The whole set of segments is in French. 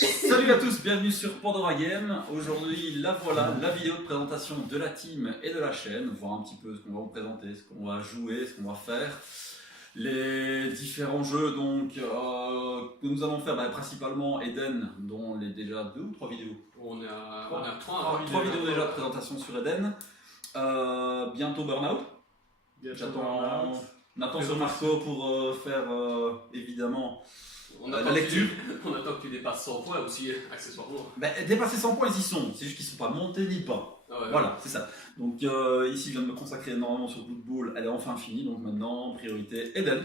Salut à tous, bienvenue sur Pandora Game. Aujourd'hui, la voilà, la vidéo de présentation de la team et de la chaîne. Voir un petit peu ce qu'on va vous présenter, ce qu'on va jouer, ce qu'on va faire. Les différents jeux donc, que nous allons faire, principalement Eden, dont les déjà 2 ou 3 vidéos. On a 3 vidéos déjà de présentation sur Eden. Bientôt Burnout. J'attends Nathan sur Marco pour faire évidemment la lecture. On attend que tu dépasses 100 points aussi, accessoirement. Dépasser 100 points, ils y sont. C'est juste qu'ils ne sont pas montés ni pas. Ah ouais, voilà, c'est ça. Donc ici, je viens de me consacrer énormément sur Blood Bowl. Elle est enfin finie. Donc maintenant, priorité Eden.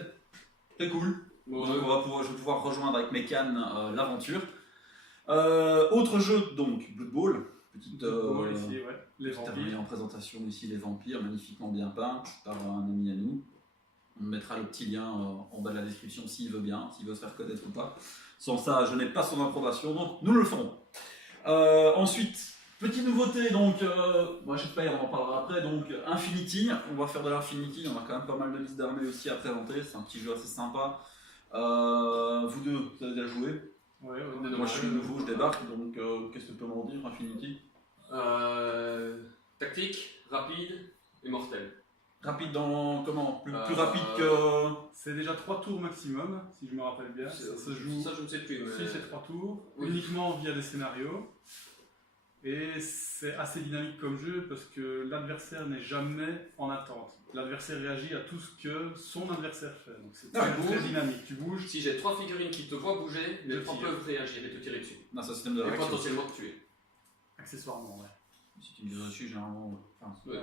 C'est cool. Ouais. Donc je vais pouvoir rejoindre avec mes cannes l'aventure. Autre jeu, donc Blood Bowl. Petite ici, ouais. Les petite vampires. armée en présentation ici, les vampires, magnifiquement bien peints par un ami à nous. On mettra le petit lien en bas de la description s'il veut bien, s'il veut se faire connaître ou pas. Sans ça, je n'ai pas son approbation, donc nous le ferons. Ensuite, petite nouveauté, donc, je sais pas, on en parlera après, donc Infinity, on va faire de l'Infinity, on a quand même pas mal de listes d'armées aussi à présenter, c'est un petit jeu assez sympa. Vous deux, vous avez déjà joué? Ouais, Moi je suis nouveau, je débarque, donc qu'est-ce que tu peux m'en dire, Infinity? Tactique, rapide et mortel. Rapide dans comment? Plus rapide que... C'est déjà 3 tours maximum, si je me rappelle bien. Ça se joue. Ça, je ne sais plus. Mais... Si, c'est 3 tours, oui. Uniquement via des scénarios. Et c'est assez dynamique comme jeu parce que l'adversaire n'est jamais en attente. L'adversaire réagit à tout ce que son adversaire fait. Donc c'est très dynamique. Tu bouges. Si j'ai 3 figurines qui te voient bouger, les 3 peuvent réagir et te tirer dessus. Non, c'est un système de et réaction. potentiellement te tuer. Accessoirement, ouais. Si tu me dis dessus, généralement. Ouais.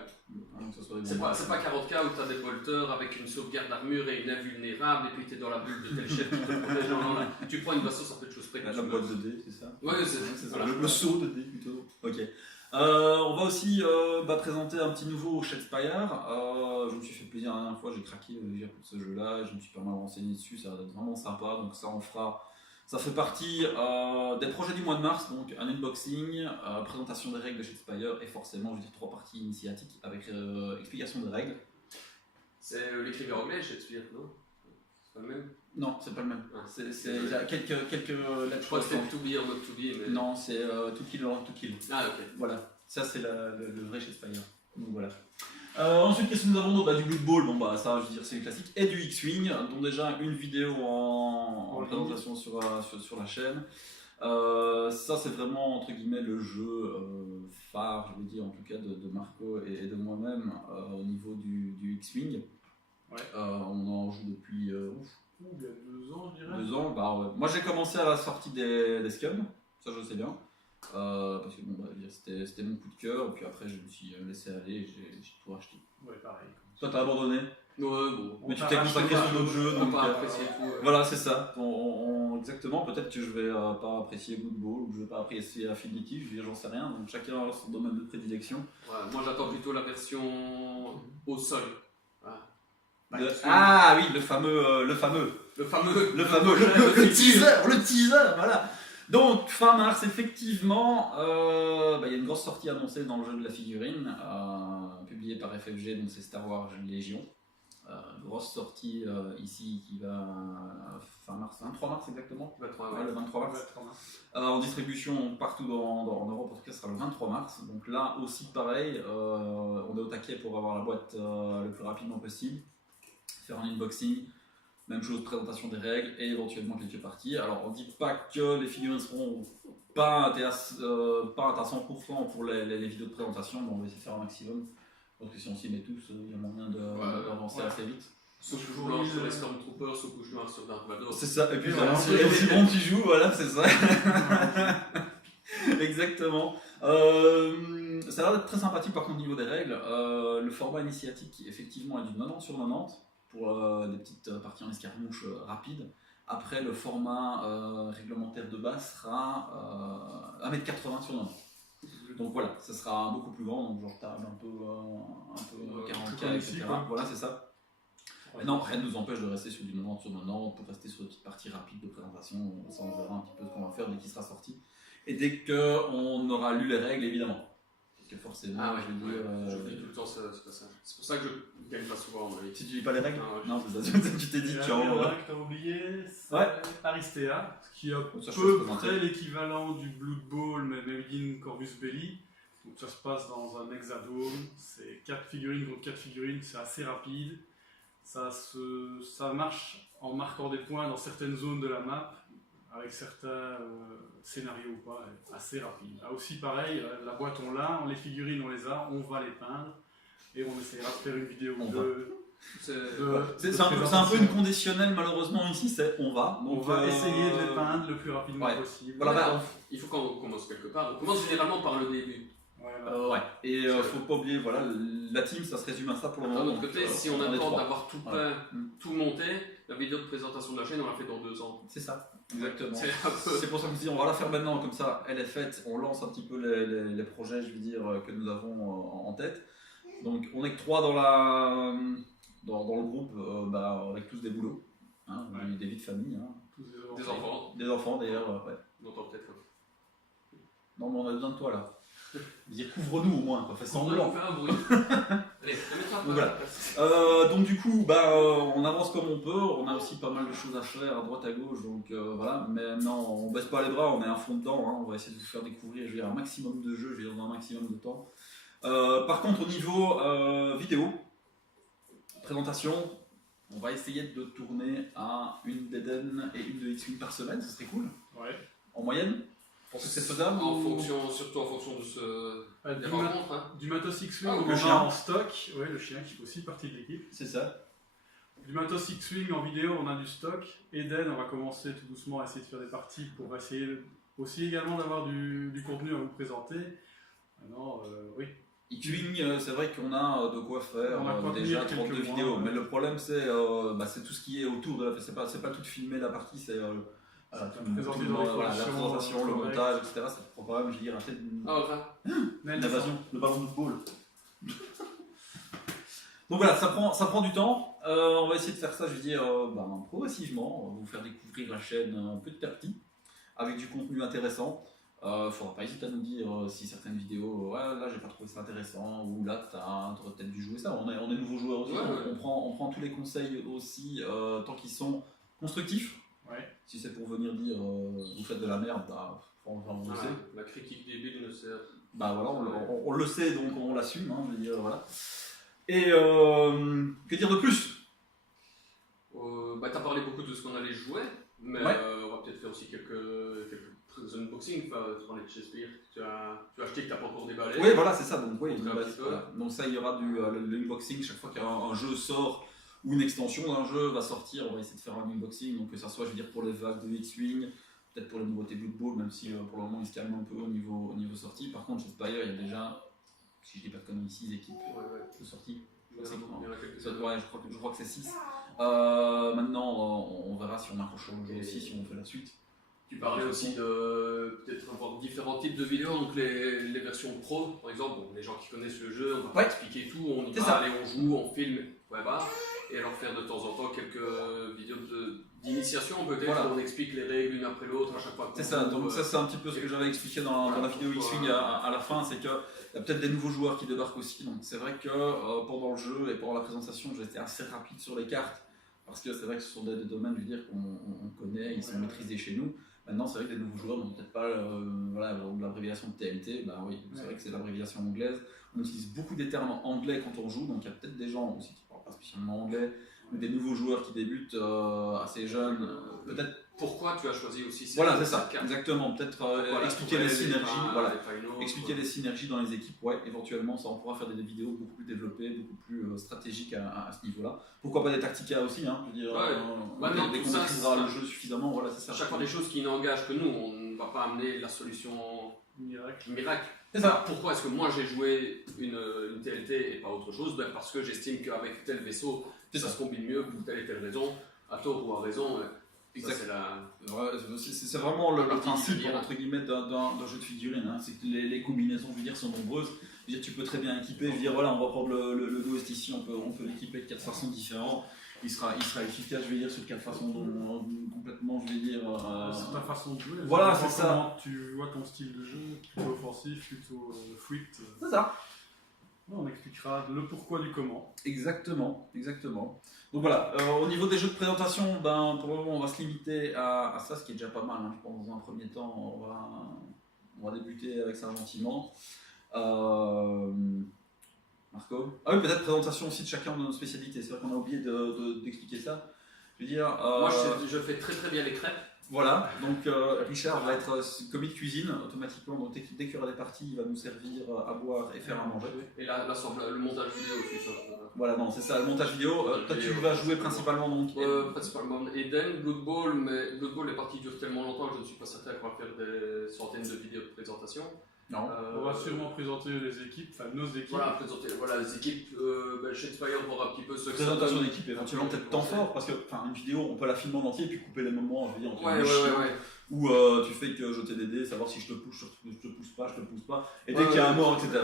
C'est C'est pas 40K où tu as des bolters avec une sauvegarde d'armure et une invulnérable, et puis tu es dans la bulle de tel chef qui te protège. Non, tu prends une baston, ça peut être chose près. La boîte de dés, c'est ça? Ouais, c'est ça. Le saut de dés plutôt. Ok. On va aussi présenter un petit nouveau Shadespire. Je me suis fait plaisir la dernière fois, j'ai craqué pour ce jeu-là, je me suis pas mal renseigné dessus, ça va être vraiment sympa, donc ça on fera. Ça fait partie des projets du mois de mars, donc un unboxing, présentation des règles de Shadespire et forcément, je veux dire, 3 parties initiatiques avec explication des règles. C'est l'écrivain anglais, Shakespeare, non? C'est pas le même? Non, c'est pas le même. Ah, il y a quelques lettres. Je crois que c'est To Be or Not To Be. Mais... Non, c'est To Kill or Not To Kill. Ah, ok. Voilà, ça c'est le vrai Shadespire. Donc voilà. Ensuite, qu'est-ce que nous avons d'autre? Du Blood Bowl, ça je veux dire c'est le classique, et du X-Wing, dont déjà une vidéo en présentation sur la chaîne. Ça c'est vraiment entre guillemets le jeu phare, je veux dire en tout cas de Marco et de moi-même au niveau du X-Wing. Ouais. On en joue depuis il y a 2 ans, je dirais. 2 ans. Ouais. Moi j'ai commencé à la sortie des Scum, ça je sais bien. Parce que c'était mon coup de cœur, et puis après je me suis laissé aller et j'ai tout racheté. Ouais, pareil. Toi t'as abandonné? Ouais, bon. Mais tu t'es consacré sur d'autres jeux, On donc pas apprécier tout. voilà, c'est ça. Exactement, peut-être que je vais pas apprécier Blood Bowl ou je vais pas apprécier Affinity, j'en sais rien, donc chacun a son domaine de prédilection. Ouais, moi j'attends plutôt la version au sol. Ah oui, le fameux teaser, voilà. Donc fin mars, effectivement, il y a une grosse sortie annoncée dans le jeu de la figurine, publiée par FFG, donc c'est Star Wars Légion. Grosse sortie ici qui va fin mars, 23 mars exactement, le 23 mars. En distribution partout en Europe, en tout cas, ce sera le 23 mars. Donc là aussi pareil, on est au taquet pour avoir la boîte le plus rapidement possible. Faire un unboxing, même chose, présentation des règles et éventuellement quelques parties. Alors on dit pas que les figurines seront peintes à 100% pour les vidéos de présentation, mais on va essayer de faire un maximum. Parce que si on s'y met tous, il y a moyen d'avancer assez vite. Sauf couche blanche sur les Stormtroopers, sauf couche noire sur Dark Vador. C'est ça, et puis c'est bon qui joue, voilà, c'est ça. Exactement. Ça a l'air d'être très sympathique par contre au niveau des règles. Le format initiatique effectivement est du 90 sur 90 pour des petites parties en escarmouche rapides. Après le format réglementaire de base sera 1m80 sur 90. Donc voilà, ça sera beaucoup plus grand, donc genre table un peu 40K, etc. Voilà, c'est ça. Mais non, rien ne nous empêche de rester sur du 90 sur 90 pour rester sur des petites parties rapides de présentation. Ça, on verra un petit peu ce qu'on va faire dès qu'il sera sorti. Et dès qu'on aura lu les règles, évidemment. que forcément, Ah ouais, je veux dire... j'oublie tout le temps ce passage. C'est pour ça que je gagne pas souvent, en Si tu lis pas les règles? Ah ouais. Non, c'est ça, tu t'es dit, Il y tu en en... a un que tu as oublié, c'est Ouais. Aristea, qui est à Ça, je peu peux se près présenter. l'équivalent du Blood Bowl, mais made in Corvus Belli. Donc ça se passe dans un hexadome, c'est 4 figurines contre 4 figurines, c'est assez rapide. Ça marche en marquant des points dans certaines zones de la map, avec certains scénarios ou pas, assez rapide. Là aussi pareil, la boîte on l'a, les figurines on les a, on va les peindre, et on essaiera de faire une vidéo On ou va. deux. C'est- C'est un peu une conditionnelle, malheureusement, ici, c'est on va. On Donc, va essayer de les peindre le plus rapidement ouais. possible. Voilà, bah, Il faut qu'on commence quelque part. On commence généralement par le début. Voilà. ouais, et faut pas oublier, voilà, la team, ça se résume à ça pour le moment. D'un autre donc, côté, si on est attend trois. d'avoir tout Voilà. peint, tout monté, la vidéo de présentation de la chaîne, on l'a fait dans 2 ans. C'est ça, exactement. C'est un peu... C'est pour ça qu'on se dit, on va la faire maintenant, comme ça, elle est faite, on lance un petit peu les projets, je veux dire, que nous avons en tête. Donc, on est que 3 dans le groupe, avec tous des boulots, hein, Ouais. des vies de famille, hein, Tous Des enfants, des enfants d'ailleurs, ouais. dont peut-être. Non, mais on a besoin de toi là. Dire couvre-nous au moins, quoi. Fais On semblant. fait un bruit. Allez, mets-toi à Donc, part. voilà. Donc du coup, on avance comme on peut. On a aussi pas mal de choses à faire à droite à gauche. Donc voilà. Mais non, on baisse pas les bras. On est à fond dedans. Hein. On va essayer de vous faire découvrir, je veux dire, un maximum de jeux, je veux dire, dans un maximum de temps. Par contre, au niveau vidéo, présentation, on va essayer de tourner à une d'Eden et une de X-Wing par semaine. Ce serait cool. Ouais. En moyenne. Pour que c'est faisable. Surtout en fonction de des Du, rencontres. Hein. du matos X-Wing, Ah, on le en a chien. en stock. Ouais, le chien qui fait aussi partie de l'équipe. C'est ça. Du matos X-Wing en vidéo, on a du stock. Eden, on va commencer tout doucement à essayer de faire des parties pour essayer aussi également d'avoir du contenu à vous présenter. Maintenant, oui. X-Wing, c'est vrai qu'on a de quoi faire On a quoi déjà tenir 32 quelques mois, vidéos, ouais. mais le problème c'est tout ce qui est autour de la. C'est pas tout filmer la partie, c'est voilà, présenter dans les la conditions, présentation, le correctes. montage, etc. Ça prend quand même, je veux dire, assez Ah, enfin. une invasion, le ballon de football. Donc voilà, ça prend du temps. On va essayer de faire ça, je veux dire, progressivement. On va vous faire découvrir la chaîne petit à petit, avec du contenu intéressant. Faudra pas hésiter à nous dire si certaines vidéos, ouais, là j'ai pas trouvé ça intéressant, ou là t'aurais peut-être dû jouer ça. On est nouveaux joueurs aussi, Ouais, ouais. on prend tous les conseils aussi, tant qu'ils sont constructifs. Ouais. Si c'est pour venir dire vous faites de la merde, on le sait. La critique débile ne sert. Bah voilà, on le sait donc on l'assume, hein, je veux dire, voilà. Et que dire de plus? T'as parlé beaucoup de ce qu'on allait jouer, mais Ouais. on va peut-être faire aussi quelques unboxings. Tu parlais de Shakespeare, tu as acheté que tu n'as pas encore déballé. Oui, voilà, c'est ça. Donc, oui, Montrer un petit peu. voilà. Donc ça, il y aura l'unboxing chaque fois qu'un jeu sort ou une extension d'un jeu va sortir. On va essayer de faire un unboxing, donc que ça soit, je veux dire, pour les vagues de X-Wing, peut-être pour les nouveautés Blood Bowl, même si pour le moment il se calme un peu au niveau sortie. Par contre, Jetspire, il y a déjà, si je dis pas de conneries, 6 équipes de sortie. Il y en a quelques Ouais, je crois que c'est 6. Maintenant, on verra si on accroche au jeu aussi, si on fait la suite. Tu parlais aussi de peut-être avoir différents types de vidéos, donc les versions pro, par exemple, bon, les gens qui connaissent le jeu, on va pas expliquer tout, on y C'est va, ça. allez, on joue, on filme, et alors faire de temps en temps quelques vidéos d'initiation peut-être, Voilà. où on explique les règles l'une après l'autre à chaque fois. C'est ça, donc ça c'est un petit peu ce que j'avais expliqué dans la vidéo X-Wing à la fin, c'est qu'il y a peut-être des nouveaux joueurs qui débarquent aussi, donc c'est vrai que pendant le jeu et pendant la présentation, j'ai été assez rapide sur les cartes, parce que c'est vrai que ce sont des domaines, je veux dire, qu'on connaît, ils sont maîtrisés chez nous. Maintenant, c'est vrai que des nouveaux joueurs n'ont peut-être pas l'abréviation de TLT, bah oui, c'est vrai que c'est l'abréviation anglaise. On utilise beaucoup des termes anglais quand on joue, donc il y a peut-être des gens aussi qui ne parlent pas spécialement anglais, ou des nouveaux joueurs qui débutent assez jeunes, peut-être. Pourquoi tu as choisi aussi ces Voilà, c'est ça, cartes? exactement. Peut-être Pourquoi expliquer la les tourelle, synergies, pas- voilà. pas une autre, Expliquer les synergies dans les équipes, ouais, éventuellement, ça on pourra faire des vidéos beaucoup plus développées, beaucoup plus stratégiques à ce niveau-là. Pourquoi pas des tacticas aussi, hein, je veux dire, Maintenant, dès tout qu'on ça, maîtrisera c'est- le jeu suffisamment, voilà, c'est ça. Chaque fois des choses qui n'engagent que nous, on ne va pas amener la solution Miracle. miracle. C'est ça. Pourquoi est-ce que moi j'ai joué une TLT et pas autre chose? Parce que j'estime qu'avec tel vaisseau, C'est ça ça. se combine mieux pour telle et telle raison, à tort ou à raison. Exact. Ça, c'est la... Ouais, c'est vraiment le partie principe, du délire. entre guillemets, d'un jeu de figurines, hein. C'est que les combinaisons, je veux dire, sont nombreuses. Je veux dire, tu peux très bien équiper, je veux dire, voilà, on va prendre le Ghost ici, on peut l'équiper de 4 façons différentes. il sera efficace, je vais dire, sur 4 façons complètement, je vais dire. C'est ta façon de jouer. Voilà, Ça c'est dépend ça. comment tu vois ton style de jeu, plutôt offensif, plutôt fluide. C'est ça. On expliquera le pourquoi du comment. Exactement. Donc voilà, au niveau des jeux de présentation, ben, pour le moment, on va se limiter à ça, ce qui est déjà pas mal. Hein. Je pense dans un premier temps, on va débuter avec ça gentiment. Marco? Ah oui, peut-être présentation aussi de chacun de nos spécialités. C'est vrai qu'on a oublié d'expliquer ça. Je veux dire. Moi, je fais très très bien les crêpes. Voilà, donc Richard va être commis de cuisine automatiquement. Donc dès qu'il y aura des parties, il va nous servir à boire et faire à manger. Et là, le montage vidéo aussi. Ça. Voilà, non, c'est ça, le montage vidéo. Toi, tu vas jouer principalement donc. Principalement Eden, Blood Bowl, mais Blood Bowl, les parties durent tellement longtemps que je ne suis pas certain qu'on va faire des centaines de vidéos de présentation. Non. On va sûrement présenter les équipes, enfin nos équipes. Voilà, présenter les équipes. Shakespeare pour un petit peu ce que Présentation d'équipe, éventuellement peut-être temps fort, parce que une vidéo, on peut la filmer en entier et puis couper les moments, je veux dire, Ouais. où tu fais que jeter des dés, savoir si je te pousse, je te pousse pas, et dès qu'il y a un mort, etc.,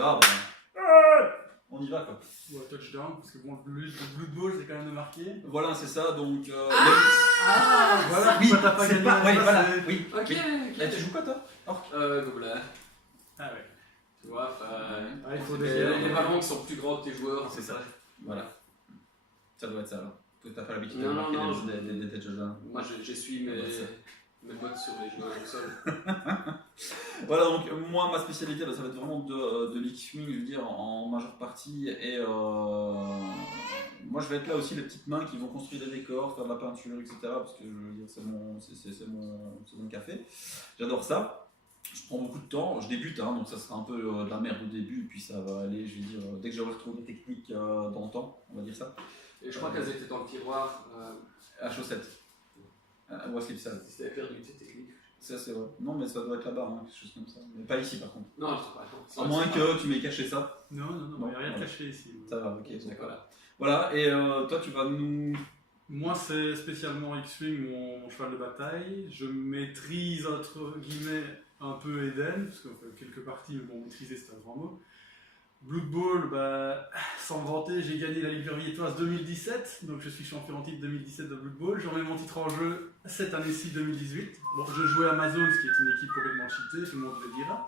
on y va quoi. Ou un touchdown, parce que bon, le Blood Bowl c'est quand même de marquer. Voilà, c'est ça, donc. Voilà, oui, t'as pas c'est gagné. pas. Oui, voilà, oui. Ok. Et tu joues quoi toi? Gobelin. Ah ouais. Tu vois, Il faut les ballons qui sont plus grands que tes joueurs. C'est ça. Voilà. Ça doit être ça alors. Toi, t'as pas l'habitude de Non, marquer non, des touchdowns. Moi, j'essuie mes bottes sur les joueurs au sol. Voilà, donc moi, ma spécialité, ça va être vraiment de l'X-Wing, je veux dire, en majeure partie. Et moi, je vais être là aussi, les petites mains qui vont construire des décors, faire de la peinture, etc. Parce que je veux dire, c'est mon café. J'adore ça. Je prends beaucoup de temps, je débute, hein, donc ça sera un peu de la merde au début, puis ça va aller, je vais dire, dès que j'aurai retrouvé les techniques dans le temps, on va dire ça. Et je crois qu'elles étaient dans le tiroir. À chaussettes. Ou à slip-sale. Si t'avais perdu tes techniques. Ça c'est vrai. Non mais ça doit être là-bas, hein, quelque chose comme ça. Mais pas ici par contre. Non, je sais pas. À moins que tu m'aies caché ça. Non, il n'y a rien de caché ici. Ça va, ok. D'accord. Voilà, et toi tu vas nous... Moi, c'est spécialement X-Wing, mon cheval de bataille. Je maîtrise, entre guillemets, un peu Eden, parce qu'on fait quelques parties, mais bon, maîtriser c'est un grand mot. Blood Bowl, sans me vanter, j'ai gagné la Ligue Vietoise 2017, donc je suis champion en titre 2017 de Blood Bowl. J'en ai mon titre en jeu cette année-ci 2018. Bon, je jouais Amazon, ce qui est une équipe complètement cheatée, tout le monde le dira.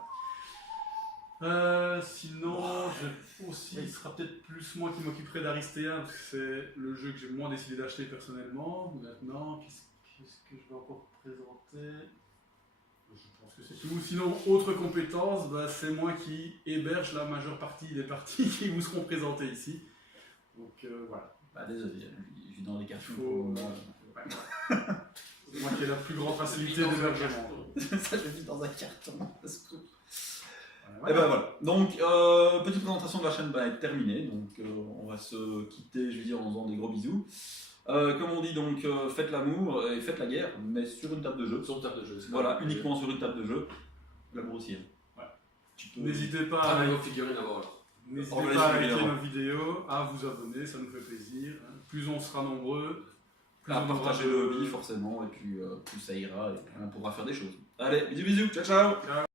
Sinon, il sera peut-être plus moi qui m'occuperai d'Aristea, parce que c'est le jeu que j'ai moins décidé d'acheter personnellement. Maintenant, qu'est-ce que je vais encore présenter? Je pense que c'est tout. Sinon, autre compétence, c'est moi qui héberge la majeure partie des parties qui vous seront présentées ici. Donc voilà. Désolé, je suis dans les cartons. Moi qui ai la plus grande facilité d'hébergement. Ça, je vis dans un carton. Voilà. Et ben voilà. Donc, petite présentation de la chaîne va être terminée. Donc, on va se quitter, je veux dire, en faisant des gros bisous. Comme on dit, donc, faites l'amour et faites la guerre, mais sur une table de jeu. Sur une table de jeu. Voilà, uniquement sur une table de jeu. L'amour aussi. Hein. Ouais. N'hésitez pas à vos figurines à voir. N'hésitez pas à liker nos vidéos, à vous abonner, ça nous fait plaisir. Plus on sera nombreux, plus à on partager aura le hobby forcément, et puis plus ça ira, et puis on pourra faire des choses. Allez, bisous bisous, ciao ciao. Ciao.